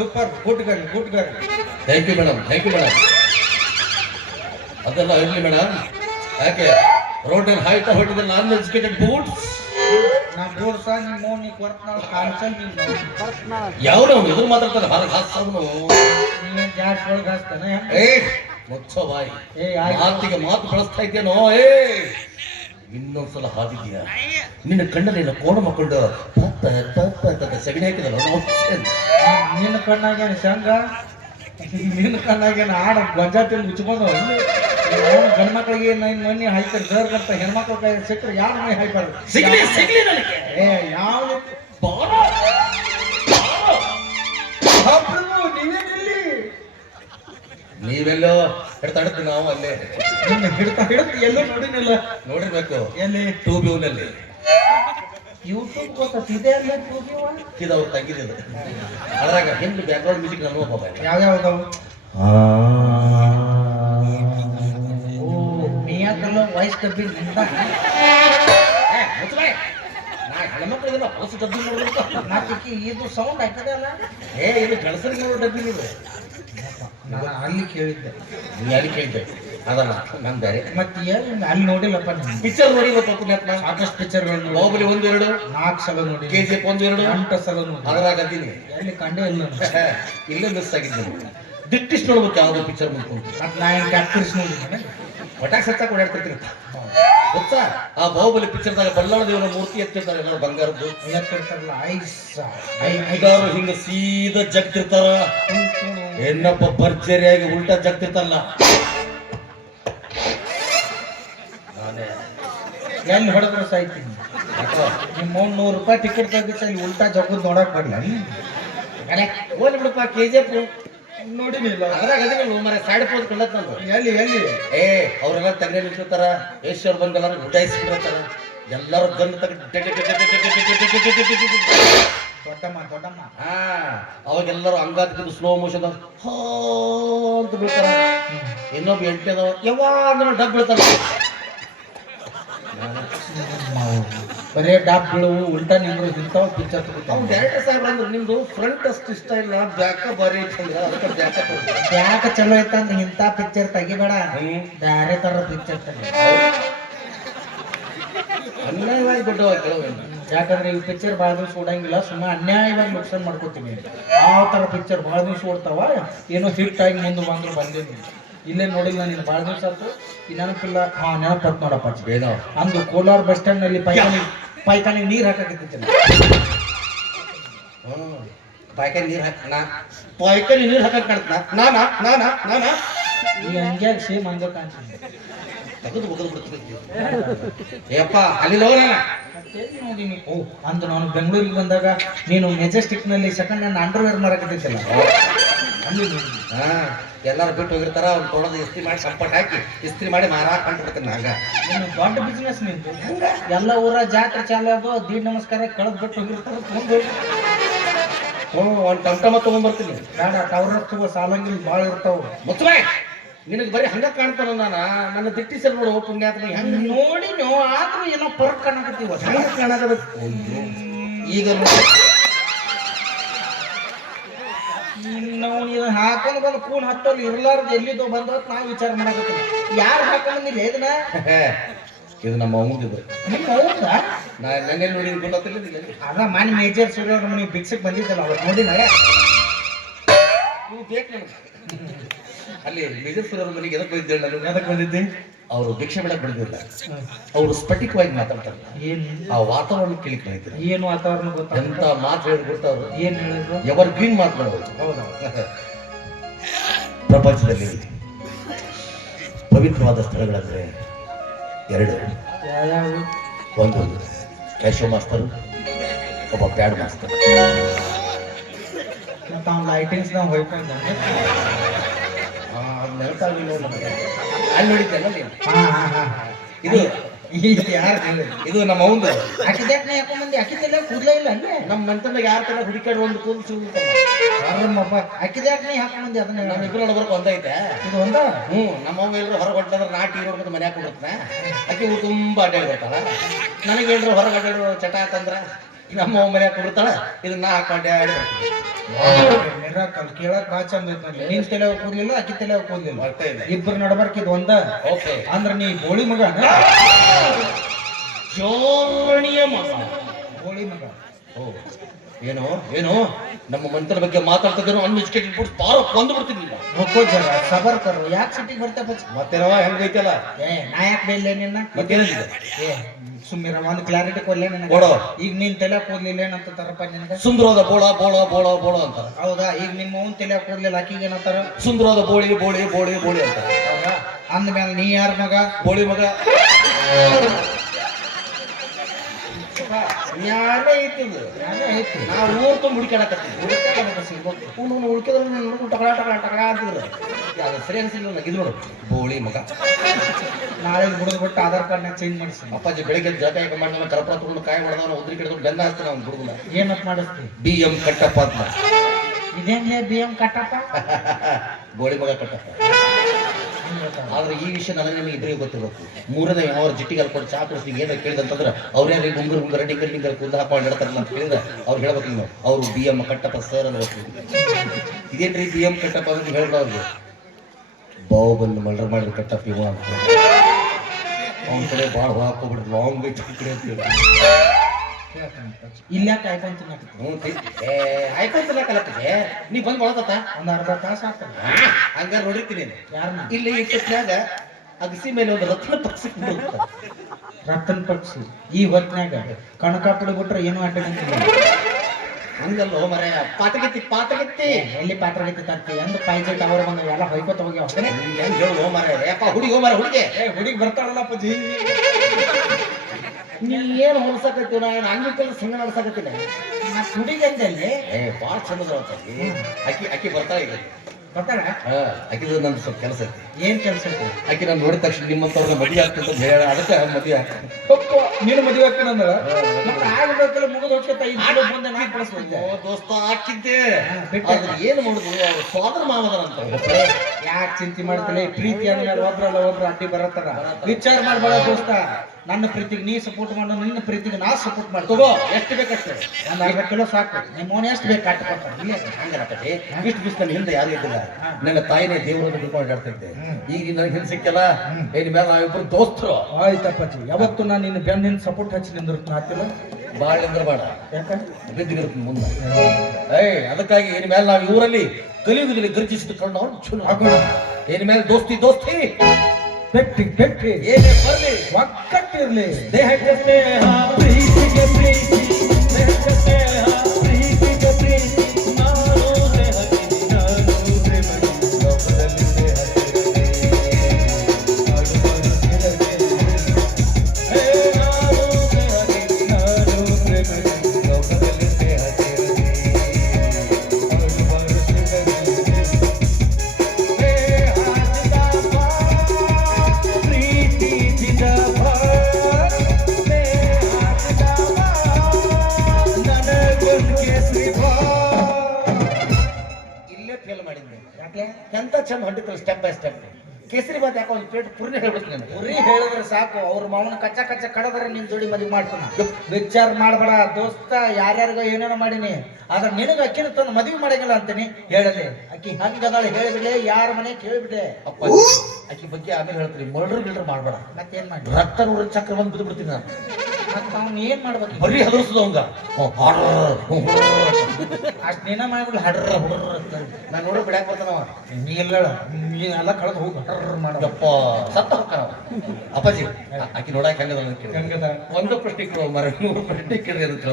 Super good girl good girl thank you madam thank you madam ಅದೆಲ್ಲ ಇರಲಿ madam ಯಾಕೆ? ರೋಡಲ್ಲಿ ಹಾಯ್ತಾ ಹೊಟ್ಟಿದ್ರೆ ನಾನ್ ಎಜುಕೇಟೆಡ್ ಬೂಟ್ಸ್ ನಾ ನಿಮ್ಮ ಕಾನ್ಸಲ್ ಯಾವ ಎದುರು ಹಾಸ್ತಾವನು. ಜಾಸ್ತಿ ಒಳಗೆ ಹಾಸ್ತಾನೆ ಏ ಮುಚ್ಚೋ ಬಾಯಿ. ಏ ಮಾತಿಗೆ ಮಾತು ಬಳಸ್ತಾ ಇದೇನೋ ಏ! ಇನ್ನೊಂದ್ಸಲ ಹಾದಿದ್ಯಾ? ನಿನ್ನ ಕಣ್ಣಲ್ಲಿ ನಿನ್ನ ಕೋಣ ಮಕ್ಕೊಂಡು ತತ್ತ ತತ್ತ ತತ್ತ ಸೆಗಣಿ ಹಾಕಿದಲ್ಲ ನಿನ್ನ ಕಣ್ಣಾಗೇನು ಶಂಗ? ನಿನ್ನ ಕಣ್ಣಾಗೇನು ಆಡ ಗಂಜಾ ತಿಂದು ಉಚ್ಕೊಂಡು ಗಂಡ ಮಕ್ಳಿಗೆ ನೈನ್ ಮನಿ ಹಾಯ್ತಾರೆ ಜರ್ ಕರ್ತ ಹೆಣ್ಮಕ್ಳ ಕೈ ಸಿಕ್ಕರೆ ಯಾರ ಮನೆ ಹಾಯ್ಬಾರ್ದು ಸಿಗ್ಲಿ ಸಿಗ್ಲಿ ನನಗೆ. ಏ ಯಾವ ನೀವೆಲ್ಲೋ ಹಿಡ್ತಾ ಹಿಡ್ತೀವಿ ನಾವು ಅಲ್ಲಿ. ಹಿಡ್ತಾ ಹಿಡ್ತು ಎಲ್ಲೂ ನೋಡಿನಲ್ಲ? ನೋಡಿರ್ಬೇಕು. ಎಲ್ಲಿ? ಟೂ ಬ್ಯೂನಲ್ಲಿ ಯೂಟ್ಯೂಬ್ ಗೊತ್ತ? ಇದೆ ಅಲ್ಲ ಟೂಬಿವ ಇದು ಅವ್ರು ತೆಗಿದಿದ್ದು ಅದ್ರಾಗ ಹಿಂದೆ ಬ್ಯಾಕ್ಗ್ರೌಂಡ್ ಮ್ಯೂಸಿಕ್ ನಾನು ಒಬ್ಬ ಯಾವ್ಯಾವ್ದವು ಓ ನೀಯಾಕಲ್ಲ ವಾಯ್ಸ್ ಡಬ್ಬಿಂಗ್ನಿಂದ? ನಾ ಹೆಣ್ಮಕ್ಳಿಗೆಲ್ಲ ಹೊಸ ನೋಡ್ಬೇಕು ಇದು ಸೌಂಡ್ ಹಾಕದೆ ಅಲ್ಲ? ಏ ಇದು ಗಣಸರಿಗೆ ನೋಡೋ ಡಬ್ಬಿ ನೀವು ನಾನು ಅಲ್ಲಿ ಕೇಳಿದ್ದೆ. ನೀ ಅಲ್ಲಿ ಕೇಳಿದ್ದೆ. ಅದಲ್ಲ ನಾನು ಡೈರೆಕ್ಟ್ ಮತ್ತೆ ಏನು ಅಲ್ಲಿ ನೋಡಿಲ್ಲಪ್ಪ ನಾನು. ಪಿಕ್ಚರ್ ನೋಡಿ ಗೊತ್ತಾಗ್ತದೆ ಸಾಕಷ್ಟು ಪಿಕ್ಚರ್ ನೋಡಿ. ಬಾಹುಬಲಿ ಒಂದು ಎರಡು? ನಾಲ್ಕು ಸಲ ನೋಡಿ. ಕೆ ಜಿ ಎಫ್ ಒಂದೆರಡು ಎಂಟು ಸಲ ನೋಡಿ. ಅದರಾಗದ್ದೀನಿ ಎಲ್ಲಿ ಇಲ್ಲ ಇಲ್ಲ ಇಲ್ಲೇ ಮಿಸ್ ಆಗಿದ್ದೀನಿ ದಿಟ್ಟಿಸ್ ನೋಡ್ಬೇಕು ಯಾವ್ದು ಪಿಕ್ಚರ್ ಮುಂದ್ಕೊಂಡು ಮತ್ತೆ ನಾ ಏನು ಕ್ಯಾಕ್ಟರ್ಸ್ ನೋಡಿದ್ದೇನೆ ಪಟಾಕ್ ಸತ್ತಾಕ ಓಡಾಡ್ತಿರ್ತೀನಿ ಗೊತ್ತಾ? ಆ ಬಾಹುಬಲಿ ಪಿಕ್ಚರ್ದಾಗ ಬಲ್ಲಾಳ ದೇವರ ಮೂರ್ತಿ ಎತ್ತಿರ್ತಾರೆ ಎಲ್ಲರೂ ಬಂಗಾರದ್ದು. ಐದಾರು ಹಿಂಗ ಸೀದಾ ಜಗ್ತಿರ್ತಾರ. ಏನಪ್ಪ ಭರ್ಜರಿಯಾಗಿ ಉಲ್ಟಾ ಜಗ್ತಿತ್ತಲ್ಲ ನಾನೇ ಎಲ್ಲಿ ಹೊಡೆದ್ರೆ ಸಾಯ್ತೀನಿ? ನಿಮ್ಮ ಮೂರು ನೂರು ರೂಪಾಯಿ ಟಿಕೆಟ್ ತೆಗಿಸಿ ಅಲ್ಲಿ ಉಲ್ಟಾ ಜಗದ್ ನೋಡಕ್ ಬರ್ಲ ಅರೆ, ಹೋಗ್ಲಿ ಬಿಡಪ್ಪ ಕೆ ಜಿ ಎಫ್ ನೋಡಿನಿಲ್ಲ ಅದ್ರಾಗ ಅದೇ ಮರ ಸೈಡ್ ಪೋದ್ ಕೊಂಡತ್ ನಂದು ಎಲ್ಲಿ ಎಲ್ಲಿ ಏ ಅವರೆಲ್ಲ ತಗಡೆ ನಿಂತಿರ್ತಾರ ಏಶ್ವರ್ ಬಂದ್ ಎಲ್ಲಾರು ಗುಟಾಯಿಸ್ಬಿಟ್ಟಿರ್ತಾರ ಎಲ್ಲರೂ ಗನ್ ದೊಡ್ಡಮ್ಮ ದೊಡ್ಡಮ್ಮ. ಹಾ ಅವಾಗೆಲ್ಲರೂ ಹಂಗಾದ್ ಬಿದ್ದು ಸ್ಲೋ ಮೋಷನ್ ಹೋ ಅಂತ ಬೀಳ್ತಾರ ಇನ್ನೊಬ್ಬ ಎಂಟಿ ಅದಾವ ಯಾವಾಗ ಡಬ್ ಬೀಳ್ತಾರ ಬರೇ ಡಾಬ್ ಬೀಳುವು ಉಲ್ಟಾ ನಿಂದ್ರು ಇಂಥವ್ ಪಿಕ್ಚರ್ ಅವ್ನು ತಗೋತಾವ ಡೈರೆಕ್ಟರ್ ಸಾಹೇಬ್ರ ಅಂದ್ರೆ ನಿಮ್ದು ಫ್ರಂಟ್ ಅಷ್ಟು ಇಷ್ಟ ಇಲ್ಲ ಬ್ಯಾಕ ಬಾರಿ ಅದಕ್ಕೆ ಬ್ಯಾಕ ಯಾಕ ಚಲೋ ಐತಂದ್ರೆ ಇಂಥ ಪಿಕ್ಚರ್ ತೆಗಿಬೇಡ. ಬ್ಯಾರೆ ತರ ಪಿಕ್ಚರ್ ತೆಗಿ. ಅನ್ಯಾಯವಾಗಿ ದೊಡ್ಡವಾಗಿ ಕೆಲವೇನು ಯಾಕಂದ್ರೆ ಈ ಪಿಕ್ಚರ್ ಭಾಳ ದಿವ್ಸ ಓಡಂಗಿಲ್ಲ ಸುಮ್ಮನೆ ಅನ್ಯಾಯವಾಗಿ ನುಕ್ಸಾನ್ ಮಾಡ್ಕೋತೀನಿ. ಆ ತರ ಪಿಕ್ಚರ್ ಭಾಳ ದಿವ್ಸ ಓಡ್ತಾವ ಏನೋ ಹಿಟ್ ಆಗಿ ಮುಂದೆ ಬಂದ್ರು ಬಂದಿದ್ವಿ ಇಲ್ಲೇ ನೋಡಿಲ್ಲ ನೀನು ಭಾಳ ದಿವ್ಸ ಆಯ್ತು. ಈ ನೆನಪಿಲ್ಲ ಹಾ ನೆನಪತ್ ನೋಡಪ್ಪ ಬೇಡ ಅಂದು ಕೋಲಾರ ಬಸ್ ಸ್ಟ್ಯಾಂಡ್ನಲ್ಲಿ ಪೈಖಾನಿ ಪೈಖಾನಿ ನೀರ್ ಹಾಕಿದ್ದೀನಿ ಹ್ಮ್. ನೀರು ನೀರ್ ಹಾಕ ನಾ ಪಾಯ್ಕಾರಿ ನೀರ್ ಹಾಕಕ್ ಕಾಣ್ತನ? ನಾನಾ? ನಾನಾ? ನಾನಾ? ಈ ಹಂಗ್ಯಾಗ ಸೇಮ್ ಹಂಗ ಕಾಣ್ತಿದ್ದೆ ತೆಗೆದು ಏಪ್ಪ ಅಲ್ಲಿ ಹೋಗೋಣ ಓ ಅಂದು ನಾನು ಬೆಂಗಳೂರಿಗೆ ಬಂದಾಗ ನೀನು ಮೆಜೆಸ್ಟಿಕ್ನಲ್ಲಿ ಸೆಕೆಂಡ್ ಹ್ಯಾಂಡ್ ಅಂಡರ್ವೇರ್ ಮಾರಕತ್ತಿದ್ದಲ್ಲ ಎಲ್ಲಾರು ಬಿಟ್ಟು ಹೋಗಿರ್ತಾರ ಅವ್ನು ತೊಳೆದು ಇಸ್ತ್ರಿ ಮಾಡಿ ಸಂಪಟ್ ಹಾಕಿ ಇಸ್ತ್ರಿ ಮಾಡಿ ಮಾರಾಟ ಮಾಡ್ಬಿಡ್ತೀನಿ ನಾಗ. ನೀನು ದೊಡ್ಡ ಬಿಸ್ನೆಸ್ ನಿಂತು ಎಲ್ಲ ಊರ ಜಾತ್ರೆ ಚಾಲು ಅದು ದೀಡ್ ನಮಸ್ಕಾರ ಕಳೆದ್ ಬಿಟ್ಟು ಹೋಗಿರ್ತಾರ ತಗೊಂಡು ಹೋಗಿ ಹ್ಞೂ ಒಂದು ಟಮಟಮ ತಗೊಂಡ್ಬರ್ತೀನಿ ತೊಗೊಂಡ್ಬರ್ತೀನಿ ಬೇಡ ಟವರ್ ತಗೋ ಸಾಲಂಗಿಲ್ ಭಾಳ ಇರ್ತಾವ. ಮುಚ್ಚಬಾಯ್ ನಿನಗೆ ಬರೀ ಹಂಗ ಕಾಣ್ತಾನ ನಾನ? ನನ್ನ ದಿಟ್ಟಿಸಲ್ ನೋಡು ಪುಣ್ಯಾತ್ಮ ಹೆಂಗ್ ನೋಡಿ ನೀವು ಆದ್ರೂ ಏನೋ ಪರಕ್ ಕಾಣಕತ್ತೀವ? ಹೆಂಗ ಕಾಣಕದ ಈಗ ನೋಡಿ. ನಾವು ನೀನು ಹಾಕೊಂಡು ಬಂದು ಕೂನ್ ಹತ್ತಲ್ಲಿ ಇರ್ಲಾರ್ದು ಎಲ್ಲಿದ್ದೋ ಬಂದ ನಾವು ವಿಚಾರ ಮಾಡಕತ್ತೀವಿ. ಯಾರು ಹಾಕೊಂಡಿಲ್ಲ ಇದನ್ನ? ಇದು ನಮ್ಮ ಅಮ್ಮಂದಿದ್ದು ನಿಮ್ಮ ಹೌದಾ ನಾ ನೆನ್ನೆ ನೋಡಿ ಗೊತ್ತಿಲ್ಲ ಅದ ಮನೆ ಮೇಜರ್ ಸೂರ್ಯ ಅವ್ರ ಬಿಕ್ಸಕ್ ಬಂದಿದ್ದಲ್ಲ ಅವ್ರು ನೋಡಿ ನಾಳೆ ಇವು ಬೇಕು ನನಗೆ. ಅಲ್ಲಿ ವಿಜಯಪುರ ಮನೆಗೆ ಎದಕ್ಕೆ ಬಂದಿದ್ದೆ ನಾನು? ಎದಕ್ಕೆ ಬಂದಿದ್ದೆ? ಅವರು ಭಿಕ್ಷೆ ಬಿಡಕ್ ಬಿಡದಿಲ್ಲ ಅವರು ಸ್ಫಟಿಕವಾಗಿ ಮಾತಾಡ್ತಾರೆ. ಏನು? ಆ ವಾತಾವರಣ ಕೇಳಿಕ್ ಬಂದಿದ್ರು ಏನು ವಾತಾವರಣ ಗೊತ್ತಾ? ಎಂತ ಮಾತು ಹೇಳಿ ಗೊತ್ತವ್ರು ಏನ್ ಹೇಳಿದ್ರು? ಎವರ್ ಗ್ರೀನ್ ಮಾತುಗಳು ಹೌದಾ? ಪ್ರಪಂಚದಲ್ಲಿ ಪವಿತ್ರವಾದ ಸ್ಥಳಗಳಂದ್ರೆ ಎರಡು. ಒಂದು ಕ್ಯಾಶೋ ಮಾಸ್ತರು ಒಬ್ಬ ಪ್ಯಾಡ್ ಮಾಸ್ತರ್ ಲೈಟಿಂಗ್ಸ್ ನಾವು ಹೋಯ್ಕೊಂಡ ಹಾ ಇದು ಇದು ನಮ್ಮ ಅವಂದು ಬಂದಿ ಹಾಕಿದ್ದೆಲ್ಲ ಕೂದಲೇ ಇಲ್ಲ ನಮ್ಮ ಮಂತಂದಾಗ ಯಾರ ತರ ಹುಡುಕಾಡಿ ಒಂದು ಕೂದಲು ಸಿಗುತ್ತಲ್ಲ ಯಾರಮ್ಮಪ್ಪ ಹಾಕಿದ್ಯಾಕೆ ನೀ ಹಾಕೊಂಡ್ ಬಂದಿ ಅದನ್ನ ನಮ್ಮ ಹೇಳು. ಇಬ್ಬರು ನಡ್ಬರ್ಕು ಒಂದೈತೆ ಇದು ಒಂದ ಹ್ಞೂ ನಮ್ಮ ಅವ್ ಎಲ್ಲರೂ ಹೊರಗೆ ನಾಟಿ ನಾ ಟಿ ನೋಡ್ಕೊಂಡು ಮನ್ಯಾಗ ಕೊಡ್ತಾನೆ ಆಕೆ ಊರು ತುಂಬಾ ಅಡ್ಡಾಡಿ ಬರ್ತಾಳ ನನಗೆ ಎಲ್ಲರೂ ಹೊರಗೆ ಅಡ್ಡಾಡೋ ಚಟ ಆತಂದ್ರ ನಮ್ಮ ಮನೆ ಮನ್ಯಾಗ ಕೊಡ್ತಾಳ ಇದನ್ನ ಹಾಕೊಂಡೆ ಮಿರಾಕಲ್ ಕೇಳಕ್ ಬಾ ಚಂದ ಐತ್ ನಿನ್ ತಲೆ ಕೂದ್ಲಿಲ್ಲ ಅಕ್ಕಿ ತಲೆ ಕೂದ್ಲಿಲ್ಲ. ಇಬ್ಬರು ನಡ್ಬರ್ಕ್ ಇದು ಒಂದ. ಓಕೆ. ಅಂದ್ರ ನೀ ಬೋಳಿ ಮಗ. ಜೋರಣಿಯ ಮಗ. ಬೋಳಿ ಮಗ. ಓ. ಏನು ಏನು ನಮ್ಮ ಮಂತ್ರ ಬಗ್ಗೆ ಮಾತಾಡ್ತಿದ್ರು ಅನ್ಎಜುಕೇಟೆಡ್ ಬಿಟ್ಟು ಪಾರ ಕೊಂದು ಬಿಡ್ತೀನಿ ನೀನು. ಜನ ಜರ ಸಬರ್ ಕರು ಯಾಕೆ ಸಿಟ್ಟಿಗೆ ಬರ್ತಾ ಬಚ್ಚ ಮತ್ತೇನವ ಹೆಂಗೈತಲ್ಲ? ಏ ನಾ ಯಾಕೆ ಬೇಲೆ ನಿನ್ನ? ಮತ್ತೇನಿದೆ ಏ ಸುಮ್ಮನೆ ಒಂದು ಕ್ಲಾರಿಟಿ ಕೊಡ್ಲೆ ನನಗೆ. ಈಗ ನಿನ್ ತಲೆ ಕೂದ್ಲಿಲ್ಲ ಏನಂತ ತರಪ್ಪ ನಿನಗೆ? ಸುಂದರವಾದ ಬೋಳ ಬೋಳ ಬೋಳ ಬೋಳ ಅಂತಾರ. ಹೌದಾ? ಈಗ ನಿಮ್ಮ ಅವ್ನ ತಲೆ ಕೂದ್ಲಿಲ್ಲ ಆಕಿಗೆ ಏನಂತಾರ? ಸುಂದರವಾದ ಬೋಳಿ ಬೋಳಿ ಬೋಳಿ ಬೋಳಿ ಅಂತಾರ. ಹೌದಾ? ಅಂದ್ಮೇಲೆ ನೀ ಯಾರ ಮಗ? ಬೋಳಿ ಮಗ. ಐತಿದು? ನಾವು ಊರ್ ತುಂಬ ಹುಡುಕಾಡಕತ್ತೀವಿ ಟಕಳ ಟಕಳ ಟಕಳ ಅಂತಿದ್ರು ಅದು ಸರಿ ಅನ್ಸಿಲ್ಲ ನನಗೆ ನೋಡು. ಬೋಳಿ ಮಗ. ನಾಳೆ ಬಿಟ್ಟು ಆಧಾರ್ ಕಾರ್ಡ್ನ ಚೇಂಜ್ ಮಾಡಿಸಿ. ಅಪ್ಪಾಜಿ ಬೆಳಿಗ್ಗೆ ಈಗ ಮಾಡಿದ ಕರಪುರ ತಗೊಂಡು ಕಾಯಿ ಮಾಡಿದವನು ಉದ್ರಿ ಕಡಿದು ಬೆನ್ನ ಹಾಸ್ತಾನೆ ಅವ್ನು ಹುಡುಗನ. ಏನಪ್ಪ ಮಾಡಿಸ್ತಿ? ಬಿ ಎಂ ಕಟ್ಟಪ್ಪ ಅಂತ. ಇದೇನ್ಲೇ ಬಿ ಎಂ ಕಟ್ಟಪ್ಪ? ಗೋಳಿ ಮಗ ಕಟ್ಟಪ್ಪ. ಆದ್ರೆ ಈ ವಿಷಯ ನನಗೆ ನಿಮಗೆ ಇದ್ರೆ ಗೊತ್ತಿರಬೇಕು. ಮೂರನೇ ಅವ್ರ ಜಿಟ್ಟಿಗೆ ಅಲ್ಲಿ ಕೊಟ್ಟು ಚಾ ಕುಡಿಸಿ ಏನೋ ಕೇಳಿದಂತಂದ್ರೆ ಅವ್ರೇ ಗುಂಗುರು ಗುಂಗುರ ಡಿಂಗರ್ ಡಿಂಗರ್ ಕುಂದ ಹಾಕೊಂಡು ಹೇಳ್ತಾರಲ್ಲ ಅಂತ ಕೇಳಿದ್ರೆ ಅವ್ರು ಹೇಳ್ಬೇಕು ನೀವು ಅವರು ಬಿ ಎಂ ಕಟ್ಟಪ್ಪ ಸರ್ ಅನ್ಬೇಕು ಇದೇನ್ರಿ ಬಿ ಎಂ ಕಟ್ಟಪ್ಪ ಅಂತ ಹೇಳ್ದ ಅವ್ರಿಗೆ. ಬಾವು ಬಂದು ಮರ್ಡರ್ ಮಾಡಿದ್ರು ಕಟ್ಟಪ್ಪ ಇವ ಅಂತ. ಅವ್ನ ಕಡೆ ಭಾಳ ಹಾಕೋಬಿಡ್ರು ಲಾಂಗ್ ಐತಿ ಕಡೆ ಅಂತ ಹೇಳಿ ಅಪ್ಪಾಜಿ. ಇಲ್ಯಾಕೆ ಐಫೋನ್ ತಿನ್ನಕತ್ತಿ? ಹ್ಞೂ ತಿ- ಏ ಆಯ್ಕೊಂತಲ್ಲ ಕಲಕ್ಕಿದೆ ನೀ ಬಂದು ಒಳಗತ್ತ? ಒಂದು ಅರ್ಧ ತಾಸು ಆಗ್ತದೆ. ಹಂಗಾರೆ ನೋಡಿರ್ತೀನಿ ಯಾರನ್ನ ಇಲ್ಲಿ ಇಟ್ಟತ್ನಾಗ ಅಗಸಿ ಮೇಲೆ ಒಂದು ರತ್ನ ಪಕ್ಷಿ ರತ್ನ ಪಕ್ಷಿ ಈ ಹೊತ್ನ್ಯಾಗ ಕಣಕಾಪುಡಿ ಬಿಟ್ರೆ ಏನು ಆಟ ಹಂಗಲ್ಲೋ ಮರ ಪಾತಗೆತ್ತಿ ಪಾತಗೆತ್ತಿ ಎಲ್ಲಿ ಪಾತ್ರ ತರ್ತಿ? ಎಂದು ಪೈಜೆ ಟವರ್ ಬಂದು ಎಲ್ಲ ಹೊಯ್ಕೋತ ಹೋಗಿ ಹೆಂಗ್ ಹೇಳು ಮರ? ಯಾಕ ಹುಡುಗಿ ಮರ ಹುಡುಗಿ. ಏ ಹುಡುಗಿ ಬರ್ತಾರಲ್ಲ ಅಪ್ಪಾಜಿ? ನೀ ಏನು ಹೊಲ್ಸಕತ್ತೀವ ನಾನು ಅಂಗಿಕಲ್ ಸಂಗ ನಡ್ಸಕತ್ತೀನಿ ನಾ ಹುಡುಗಿ ಅಂದಲ್ಲಿ ಏ ಭಾಳ ಚಂದ ಅಕ್ಕಿ. ಅಕ್ಕಿ ಬರ್ತಾ ಇದೆ. ಬರ್ತಾಳ ಹಾ ಅಕ್ಕಿದು ನಂದು ಸ್ವಲ್ಪ ಕೆಲಸ ಐತಿ. ಏನ್ ಕೆಲಸ ಐತಿ? ಅಕ್ಕಿ ನಾನು ನೋಡಿದ ತಕ್ಷಣ ನಿಮ್ಮಂತವ್ರನ್ನ ಮದುವೆ ಆಗ್ತಂತ ಹೇಳ ಅದಕ್ಕೆ ಮದುವೆ ಆಗ್ತದೆ. ನೀನು ಮದುವೆ ಆಗ್ತೀನಂದ್ರ ಮತ್ತೆ ಆಗ್ಬೇಕಲ್ಲ ಮುಗಿದು ಹೋಗ್ತೈತ ಐದು ಕಿಲೋ ನಾ ದೋಸ್ತ ಹಾಕಿದ್ದೆ. ಏನು ಮಾಡುದು? ಅವ್ರು ಸ್ವಾದರ ಮಾವದರಂತ ಯಾಕೆ ಚಿಂತೆ ಮಾಡ್ತಿಲ್ಲ? ಈ ಪ್ರೀತಿ ಅಂದ್ಮೇಲೆ ಒಬ್ರಲ್ಲ ಒಬ್ರು ಅಡ್ಡಿ ಬರತ್ತಾರ. ವಿಚಾರ ಮಾಡ್ಬೇಡ ದೋಸ್ತ. ನನ್ನ ಪ್ರೀತಿಗೆ ನೀ ಸಪೋರ್ಟ್ ಮಾಡ ನಿನ್ನ ಪ್ರೀತಿಗೆ ನಾ ಸಪೋರ್ಟ್ ಮಾಡ್ತೋ ತಗೋ ಎಷ್ಟು ಬೇಕಷ್ಟು? ಒಂದ್ ಅರ್ಧ ಕಿಲೋ ಸಾಕು. ನಿಮ್ಮ ಓನ್ ಎಷ್ಟು ಬೇಕು? ಕಟ್ಟು ಕೊಡ್ತಾರೆ. ಇಷ್ಟು ನನ್ನ ಹಿಂದೆ ಯಾರು ಇದ್ದಿಲ್ಲ. ನನ್ನ ತಾಯಿನೇ ದೇವರನ್ನು ಬಿಡ್ಕೊಂಡು ಆಡ್ತಿದ್ದೆ. ಈಗ ನೀನ್ ನನಗೆ ಹಿಂದೆ ಸಿಕ್ಕಲ್ಲ. ಏನ್ ಮೇಲೆ ನಾವಿಬ್ರು ದೋಸ್ತರು. ಆಯ್ತಪ್ಪಾಜಿ ಯಾವತ್ತು ನಾನು ನಿನ್ನ ಬೆನ್ನ ನಿನ್ನ ಸಪೋರ್ಟ್ ಹಚ್ಚಿ ನಿಂದಿರ್ತೀನಿ ಹಾಕಿಲ್ಲ ಬಾಳ ನಿಂದ್ರ ಯಾಕೆ ಬಿದ್ದಿಗಿರ್ತೀನಿ ಮುಂದೆ. ಏಯ್ ಅದಕ್ಕಾಗಿ ಏನ್ ಮೇಲೆ ನಾವು ಇವರಲ್ಲಿ ಕಲಿಯುಗದಲ್ಲಿ ಗರ್ಜಿಸಿದ ಕಣ್ಣು ಅವ್ರು ಏನ್ ಮೇಲೆ ದೋಸ್ತಿ ದೋಸ್ತಿ? ಪೆಟ್ಟಿ ಪೆಟ್ಟಿ. ಏನೇ ಬರಲಿ? ಒಕ್ಕಟ್ಟಿರ್ಲಿ. ದೇಹಕ್ಕೆ ಸ್ನೇಹ ಪ್ರೀತಿಗೆ ಪ್ರೀತಿ ದೇಹಕ್ಕೆ ಸ್ನೇಹ. ಯಾಕೆ? ಎಂತ ಚಂದ ಹೊಂಟಿದ್ರು step by step kesari bath ಯಾಕೋ ಒಂದು ಪ್ಲೇಟ್ ಪುರಿ ಹೇಳ್ಬಿಡ್ತೀನಿ ಪುರಿ ಹೇಳಿದ್ರೆ ಸಾಕು. ಅವ್ರ ಮಾವನ ಕಚ್ಚ ಕಚ್ಚ ಕಡದ್ರೆ ನಿನ್ ಜೋಡಿ ಮದುವೆ ಮಾಡ್ತಾನೆ. ವಿಚಾರ ಮಾಡ್ಬೇಡ ದೋಸ್ತ ಯಾರ್ಯಾರಿಗೋ ಏನೇನೋ ಮಾಡೀನಿ. ಆದ್ರೆ ನಿನಗ ಅಕ್ಕಿನ ತಂದು ಮದುವೆ ಮಾಡಂಗಿಲ್ಲ ಅಂತೀನಿ. ಹೇಳಲಿ. ಅಕ್ಕಿ ಹಂಗದಾಳೆ ಹೇಳಿಬಿಡೆ ಯಾರ ಮನೆ ಕೇಳಿಬಿಡೆ ಅಪ್ಪ ಅಕ್ಕಿ ಬಗ್ಗೆ ಆಮೇಲೆ ಹೇಳ್ತೀನಿ. ಮರ್ಡರ್ ಗಿಲ್ಡರ್ ಮಾಡ್ಬೇಡ. ಮತ್ತೇನ್ ಮಾಡಿ ರಕ್ತ ನೋಡ್ರಿ ಚಕ್ರ ಬಂದು ಬಿದ್ದು ಬಿಡ್ತೀನಿ ನಾನು. ಅವ್ನು ಏನ್ ಮಾಡ್ಬೇಕು. ಬರೀ ಹದರ್ಸದವಂಗ ಅಷ್ಟು ನೀನ ಮಾಡ್ಬಿಡ್ಲಿ ಹಡ್ರ ಹುಡ್ರ ನಾನು ನೋಡ್ರಿ ಬಿಡಕ್ ಬರ್ತಾನವ ನೀ ಇಲ್ಲ ನೀ ಎಲ್ಲ ಕಳೆದು ಹೋಗಿ. ಹಡ್ರ ಮಾಡಪ್ಪ ಸತ್ತ ಹೋಗ್ತಾನ ಅಪ್ಪಾಜಿ ಆಕಿ ನೋಡಕ್ ಹೆಂಗದ ಅಂತ ಹೆಂಗದ? ಒಂದು ಪ್ರಶ್ನೆ ಕೇಳುವ ಮರ ಮೂರು ಪ್ರಶ್ನೆ ಕೇಳಿ. ಅಂತ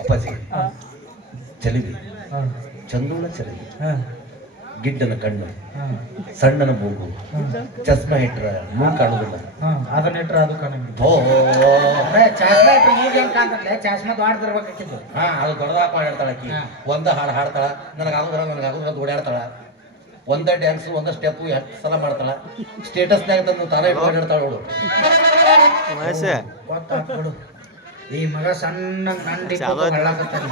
ಅಪ್ಪಾಜಿ ಚಲಿವಿ ಚಂದೂಳ ಚಂದೋಳ ಚಲಿವಿ ಹಾ. ಗಿಡ್ಡನ ಕಣ್ಣು ಸಣ್ಣನ ಮೂಗು ಚಸ್ಮ ಇಟ್ರ ಮೂಗ್ ಕಾಣುದಿಲ್ಲ. ಅದನ್ನ ಇಟ್ರ ಅದು ಕಾಣಂಗಿಲ್ಲ. ಓ. ಚಾಸ್ಮಾ ಇಟ್ರ ಮೂಗಿ ಹೆಂಗ್ ಕಾಣ್ತದೆ ಚಾಸ್ಮಾ ಹಾ ಅದು ದೊಡ್ಡದಾಗಿ ಮಾಡಿರ್ತಾಳ ಆಕಿ. ಒಂದ ಹಾಡು ಹಾಡ್ತಾಳ ನನಗೆ ಆಗುದ್ರ ನನಗೆ ಆಗುದ್ರ ಅಂತ ಓಡಾಡ್ತಾಳ. ಒಂದೇ ಡ್ಯಾನ್ಸ್ ಒಂದ ಸ್ಟೆಪ್ ಎಷ್ಟು ಸಲ ಮಾಡ್ತಾಳ. ಸ್ಟೇಟಸ್ನಾಗ ತಂದು ತಾನೇ ಇಟ್ಕೊಂಡಿರ್ತಾಳ ನೋಡು. ಗೊತ್ತಾತ್ ಬಿಡು. ಈ ಮಗ ಸಣ್ಣ ನಂಡಿ ಹಳ್ಳಾಕತ್ತಾನ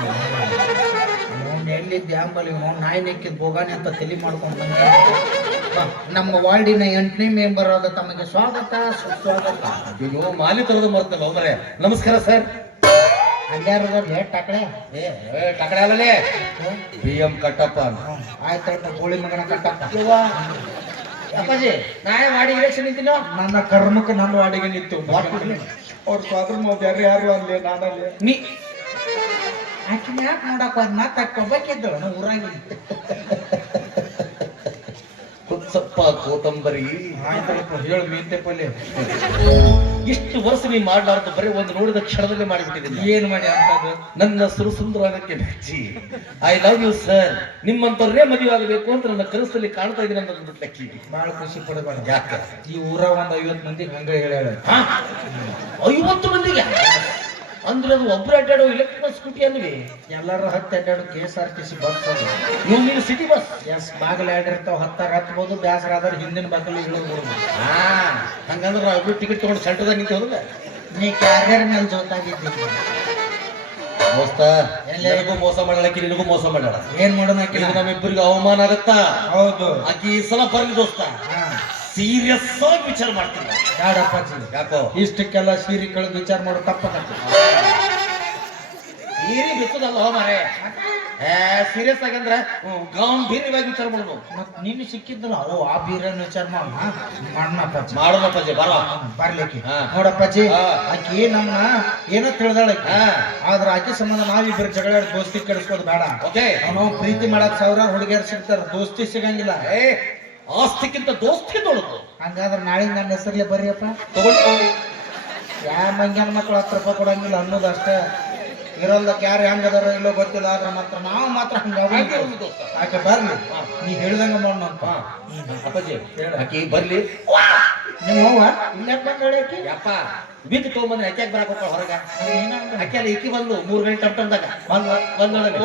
ಅವ್ನು ಎಲ್ಲಿದ್ದೆ ಅಂಬಲಿ ಅವ್ನು ನಾಯಿ ನೆಕ್ಕಿದ ಬೋಗಾನೆ ಅಂತ ತಲೆ ಮಾಡ್ಕೊಂಡು ಬಂದ. ನಮ್ಮ ವಾರ್ಡಿನ ಎಂಟನೇ ಮೆಂಬರ್ ಆದ ತಮಗೆ ಸ್ವಾಗತ ಸುಸ್ವಾಗತ. ಅಯ್ಯೋ ಮಾಲಿ ತರದು ಮರ್ತಲ್ಲ ಮರೆ ನಮಸ್ಕಾರ ಸರ್. ಅಲ್ಯಾರದ ಲೇಟ್ ಏ, ಟಕಡೆ. ಅಲ್ಲಲೇ? B M Kattappa. ಆಯ್ತಾಯ್ತು ಗೋಳಿ ಮಗನ ಕಟ್ಟಪ್ಪ. ಅಪ್ಪಾಜಿ ನಾಳೆ ಮಾಡಿ ಇಲೆಕ್ಷನ್ ನಿಂತಿನೋ ನನ್ನ ಕರ್ಮಕ್ಕೆ ನನ್ನ ವಾಡಿಗೆ ನಿಂತು. ಅವ್ರ ಸ್ವಾತಂತ್ರ್ಯ ಬೇರೆ ಯಾರು ಅಲ್ಲಿ ನಾನಲ್ಲಿ? ನೀ ಆಕಿನ ಯಾಕೆ ನೋಡಕ್ ಹೋದ್ ನಾ ತಕ್ಕೊಬೇಕಿದ್ದು ಊರಾಗಿ ಕುತ್ಸಪ್ಪ ಕೋತಂಬರಿ. ಆಯ್ತಪ್ಪ ಹೇಳು ಮೆಂತೆ ಪಲ್ಯ. ಇಷ್ಟು ವರ್ಷ ನೀ ಮಾಡ್ಲಾರ್ದು ಬರೀ ಒಂದು ನೋಡಿದ ಕ್ಷಣದಲ್ಲಿ ಮಾಡಿಬಿಟ್ಟಿದ್ದೀನಿ. ಏನ್ ಮಾಡಿ ಅಂತದ್ದು? ನನ್ನ ಸುರಸುಂದರಕ್ಕೆ ಬೆಚ್ಚಿ ಐ ಲವ್ ಯು ಸರ್ ನಿಮ್ಮಂತವ್ರೇ ಮದುವೆ ಆಗಬೇಕು ಅಂತ ನನ್ನ ಕನಸಲ್ಲಿ ಕಾಣ್ತಾ ಇದ್ದೀನಿ ಅಂತ ಅಂದ್ಬಿಟ್ಟು ಲಕ್ಕಿ ಬಹಳ ಖುಷಿ ಪಡಬಾರ್ದು. ಯಾಕೆ? ಈ ಊರ ಒಂದ್ ಐವತ್ತು ಮಂದಿಗೆ ಹಂಗ ಹೇಳ ಹಾ? ಐವತ್ತು ಮಂದಿಗೆ? ಅಂದ್ರೆ ಅದು ಒಬ್ರು ಅಡ್ಡಾಡೋ ಇಲೆಕ್ಟ್ರಿಕಲ್ ಸ್ಕೂಟಿ ಅಲ್ವೇ? ಎಲ್ಲರೂ ಹತ್ತು ಅಡ್ಡಾಡು K S R T C bus ಇವ್ ನೀನು ಸಿಟಿ ಬಸ್ ಎಸ್ ಬಾಗಿಲು ಇರ್ತಾವ ಹತ್ತಾರ ಹತ್ಬೋದು ಬೇಸರ ಆದ್ರೆ ಹಿಂದಿನ ಬಾಗಿಲು ಇಳಿದ್ಬಿಡ್ಬೋದು ಹಾ. ಹಂಗಂದ್ರೆ ನಾವು ಟಿಕೆಟ್ ತಗೊಂಡು ಸೆಂಟರ್ದಾಗ ನಿಂತು ನೀ ಕ್ಯಾರಿಯರ್ ಮೇಲೆ ಜೊತಾಗಿದ್ದೀನಿ ದೋಸ್ತ ಎಲ್ಲರಿಗೂ ಮೋಸ ಮಾಡಲಕ್ಕಿ ನಿನಗೂ ಮೋಸ ಮಾಡಲ್ಲ ಏನ್ ಮಾಡೋಣ? ಇದು ನಮ್ಮಿಬ್ಬರಿಗೆ ಅವಮಾನ ಆಗತ್ತಾ? ಹೌದು. ಆಕಿ ಈ ಸಲ ಬರ್ಲಿ ದೋಸ್ತ. ಸೀರಿಯಸ್ ಆಗಿ ವಿಚಾರ ಮಾಡ್ತೀನಿ ಯಾಕೋ? ಇಷ್ಟಕ್ಕೆಲ್ಲ ಸೀರೆ ಕಳೆದು ವಿಚಾರ ಮಾಡೋ ತಪ್ಪ ಸೀರೆ ಬಿತ್ತದಲ್ಲ ಮಾರೆ. ಸೀರಿಯಸ್ ಆಗಂದ್ರ ಗಂಭೀರವಾಗಿ ವಿಚಾರ ಮಾಡೋದು ಮತ್ ನೀನು ಸಿಕ್ಕಿದ್ದಲ್ಲ ಓ ಆ ಬೀರನ್ ವಿಚಾರ ಮಾಡೋಣ. ಮಣ್ಣಪ್ಪಾಜಿ ಮಾಡೋಣಪ್ಪ ಜಿ ಬರೋ. ಬರ್ಲಿಕ್ಕೆ. ನೋಡಪ್ಪಾಜಿ. ಆಕಿ ನಮ್ಮನ್ನ ಏನೋ ತಿಳಿದಾಳ. ಆದ್ರ ಆಕಿ ಸಂಬಂಧ ನಾವಿಬ್ಬರು ಜಗಳ ದೋಸ್ತಿ ಕೆಡಿಸ್ಕೋದು ಬೇಡ. ಓಕೆ. ಅವನು ಪ್ರೀತಿ ಮಾಡಕ್ ಸಾವಿರಾರು ಹುಡುಗಿಯರು ಸಿಗ್ತಾರ ದೋಸ್ತಿ ಸಿಗಂಗಿಲ್ಲ. ಏ ಆಸ್ತಿಕ್ಕಿಂತ ದೋಸ್ತಿ ದೊಡ್ಡದು. ಹಂಗಾದ್ರೆ ನಾಳೆ ನನ್ನ ಹೆಸರಲ್ಲೇ ಬರ್ರಿಯಪ್ಪ. ತಗೊಂಡ್ಕೊಳ್ಳಿ ಯಾ ಮಂಗ್ಯಾನ ಮಕ್ಕಳು ಹತ್ತು ರೂಪಾಯಿ ಕೊಡಂಗಿಲ್ಲ ಅನ್ನೋದು ಅಷ್ಟೇ. ಇರೋದಕ್ಕೆ ಯಾರು ಹೆಂಗದಾರ ಇಲ್ಲೋ ಗೊತ್ತಿಲ್ಲ ಆದ್ರೆ ಮಾತ್ರ ನಾವು ಮಾತ್ರ ಹಂಗೆ ಹಾಗೆ ಒಂದು ದೋಸ್ತ. ಆಕೆ ಬರ್ಲಿ. ನೀ ಹೇಳಿದಂಗ ಅಂತ ಅಪ್ಪಾಜಿ ಆಕೆ ಆಕಿ ಬರ್ಲಿ. ನಿಮ್ಮ ಅವ್ವ? ಇಲ್ಲೇ ಬಂದಳೆ ಆಕಿ. ಯಪ್ಪ ಬಿದ್ದು ತೊಗೊಂಬಂದ್ರೆ ಅಕ್ಕಿಯಾಗಿ ಬರಕ್ ಹೊರಗೆ? ಅಲ್ಲಿ ಇಕ್ಕಿ ಬಂದು ಮೂರು ಗಂಟೆ ಟಮ್ ಟಮ್ದಾಗ. ಬಂದ್ ಬಂದೊಳಗೆ